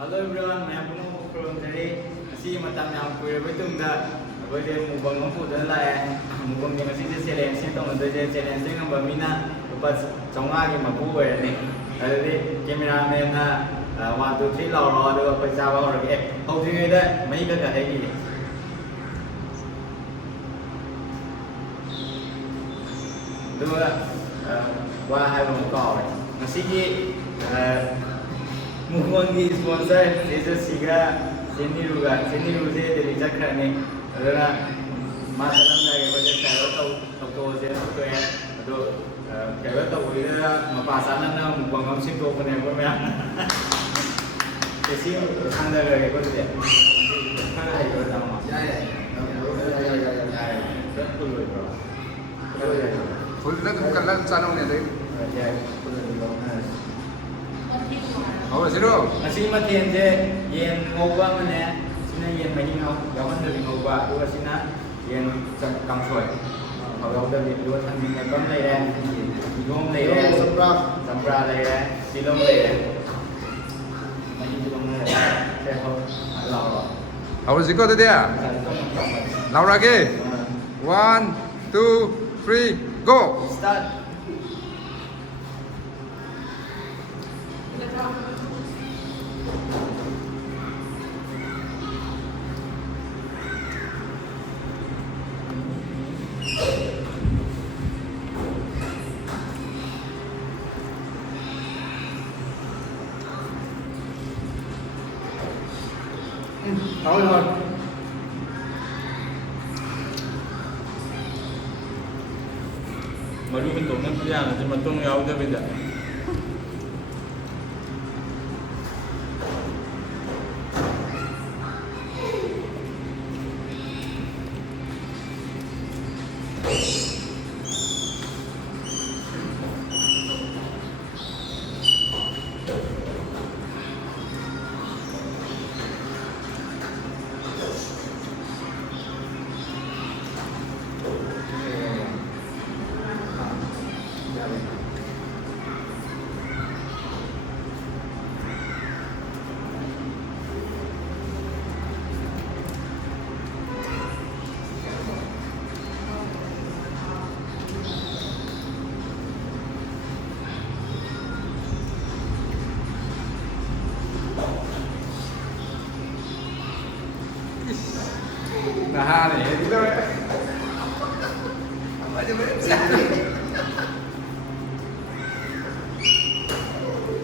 Hello everyone, Mayam from today. Masih macam yang kuih betul dah. Boleh mukbang food dah lah. Mukbang ni masih challenge tu, untuk challenge ni kan bermina lepas congak ni mampu ni. Jadi kameraman na 1 2 3 lau tu apa cakap orang ni. Hau tu ni dah, mai dah dah ni. Tu wah hai bang kau. Masih ni mukbang ni sponsor itu siga seniru saya dari cakap ni adalah masalah ni kerja kalau tahu saya tu ya tu kalau tahu dia mapasanan na mukbang kami sih tu punya punya jadi anda lagi apa tu dia mana hai kau tahu mah ya betul betul full na tu bukan lah sana ni ada ya betul betul oh zero masih matiin je yang ngoba mana sini yang main gawan dari ngoba dua sini yang kang soy kalau dari dua sini yang bam lay dah dom lay dah sambra lay dah silong lay dah main silong lay saya lau how is it go tu dia lau lagi 1 2 3 go start tahu thôi mà lúc mình tụng nó ra là mình tung nhau cho bây giờ nah ni itu apa aja bisa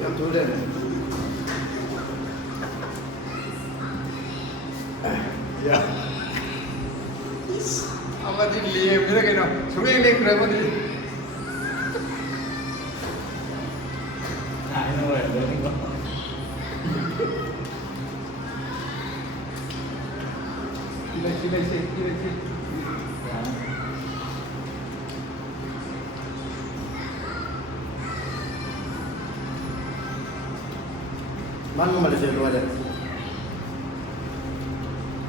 yang tulen ya apa di liam ni kan no suruh link berapa ni nah ini boleh Sila. Mana Malaysia tu ada?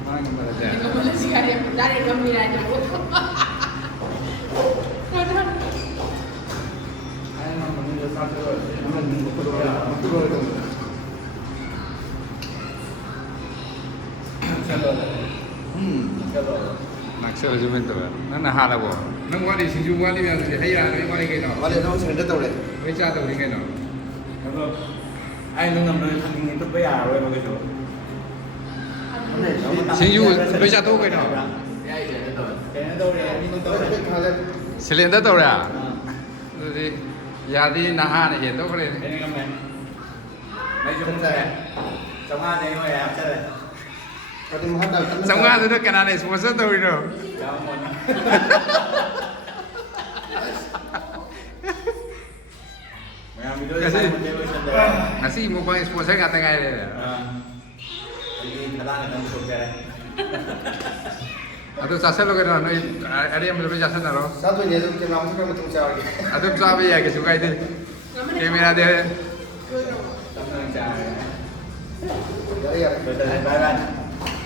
Mana kembali dia? Ikaw pala si Kaya, dari kami na niya po. Ay, mana ni dia satu. Mana ni betul tu. Naksa jumen tu. Nana hala bo. Nang wali sinju wali yang ayah ni wali kena. Malaysia tu sendiri tahu le. Baca tu ni kena. kalau ai lu nằm nơi thằng ini tu bayar rồi mà cái chỗ Sinju baca tu kena. ya iya betul kayaknya tahu deh ini tahu deh Silinder tu dah. Jadi jadi nahan ni tu kena. ini kan men mấy chúng ta trong ăn này thôi à chắc là Kau mahal dah. Semua tu kena ni sponsor tu ni. Jangan mau Mayam itu saya menjadi sendiri. Nasi mukbang sponsor kat tengah dia. Jadi kadang kita masuk je. Atau sasa lo kena ni ada yang lebih sasa naro. Satu ni tu kita nak macam cakap lagi. Atau sahaja ya ke suka itu. Kamera dia. Tenang saja. Ya. Betul badan.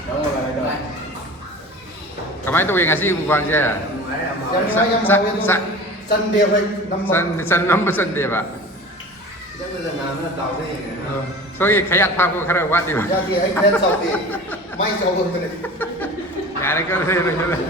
Kamu boleh itu. Kemarin tu yang ngasih mukbang saya. Yang mau Sunday baik nama. San 5% dia pak. Chắc là làm nó tàu thế này. 所以ขยันพาพวกคารวะดีกว่า Ra kia anh lên sau thì may sau hơn cái này. อย่าอะไรก็เลย